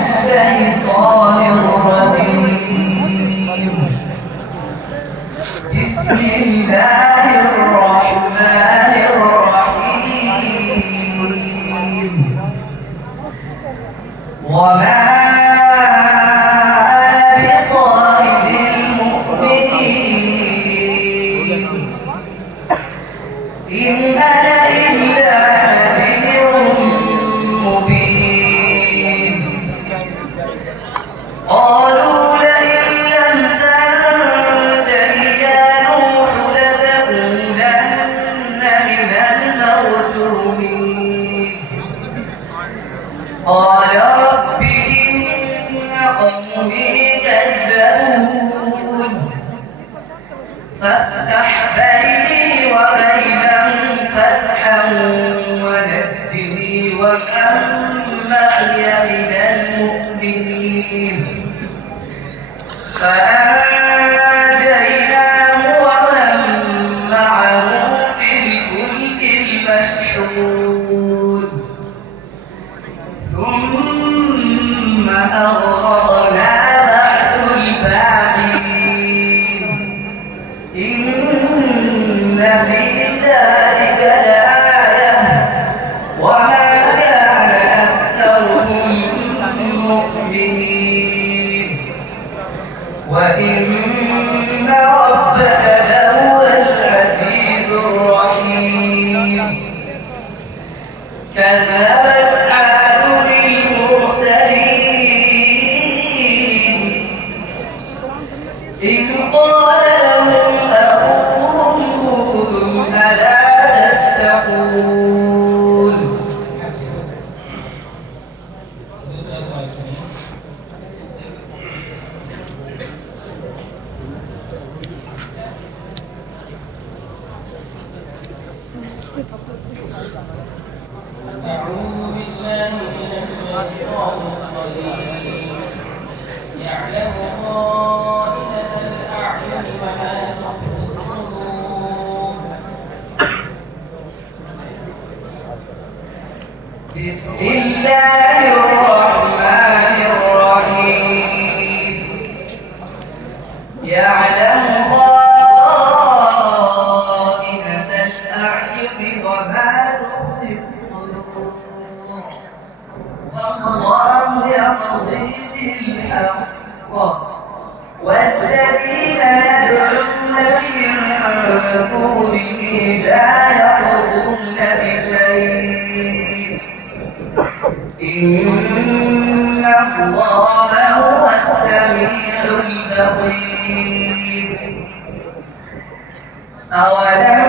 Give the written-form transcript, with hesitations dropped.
الشيطان الرجيم. بسم الله الرحمن الرحيم. وما أنا بطارد المؤمنين إن أنا إلا نذير مبين. قالوا لئن لم تنته يا نوح لتكونن من المرجومين. قال رب إن قومي كذبون فافتح بيني وبينهم فتحا ونجني ومن معي من المؤمنين. فأنجيناه ومن معه في الفلك المشحون ثم أغرقنا بعد الباقين. إن في ذلك لآية وما كان أكثرهم مؤمنين وإن ربك لهو العزيز الرحيم. كذبت عاد المرسلين إذ قال لهم أخوهم هود ألا تتقون. أعوذ بالله من الشيطان الرجيم. يعلم خائنة الأعين وما تخفي الصدور. بسم الله الرحمن الرحيم. يعلم خائنة الأعين وما تخفي الصدور. والله يقضي بالحق والذين يدعون من دونه لا يقضون بشيء إن الله هو السميع البصير. أولم